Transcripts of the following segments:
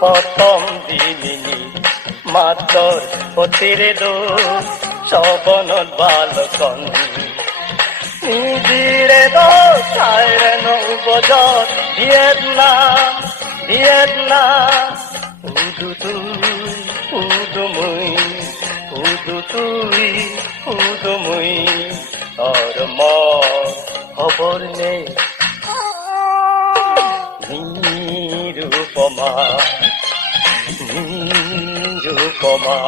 প্রথম দিলিনি মাতর পতিরে দোষ সবনত বালকন নিজেরে দোষ আইরে নৌবজত ভিয়েতনাম ভিয়েতনাম উদু তুই উদু মুই উদু তুই উদু মুই আর মর খবর নেই নিরুপমা নিরুপমা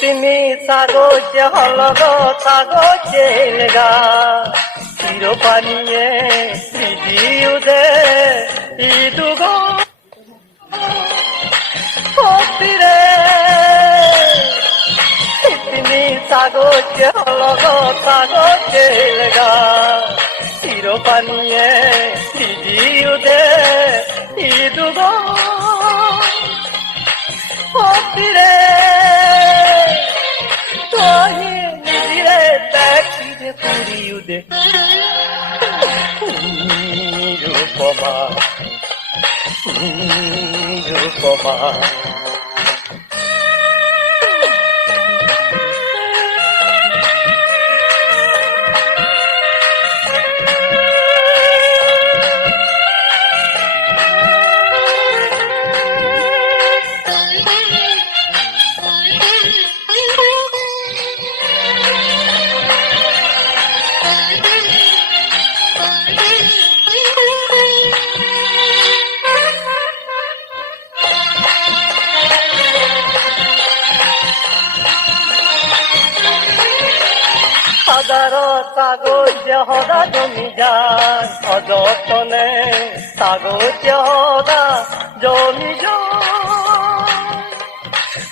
তুমি সাগোচে হলগ সাগোচে লেগা চির পানিয়ে ভিজিউদে ইদুগ পতিরে তুমি সাগোচে হলগ সাগোচে লেগা চির পানিয়ে ভিজিউদে ইদুগ পতিরে পুরিউদে নিরুপমা নিরুপমা হাজার কাগজ হদা জমি যায় অযতনে কাগজ হদা জমি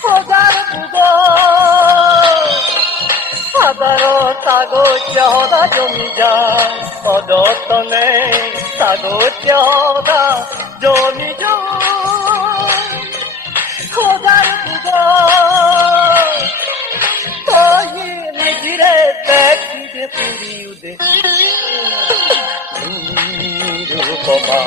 হাজার হাজার কাগজ হদা জমি যায় অযতনে কাগজ হদা জমি হাজার পুরিউদে নিরুপমা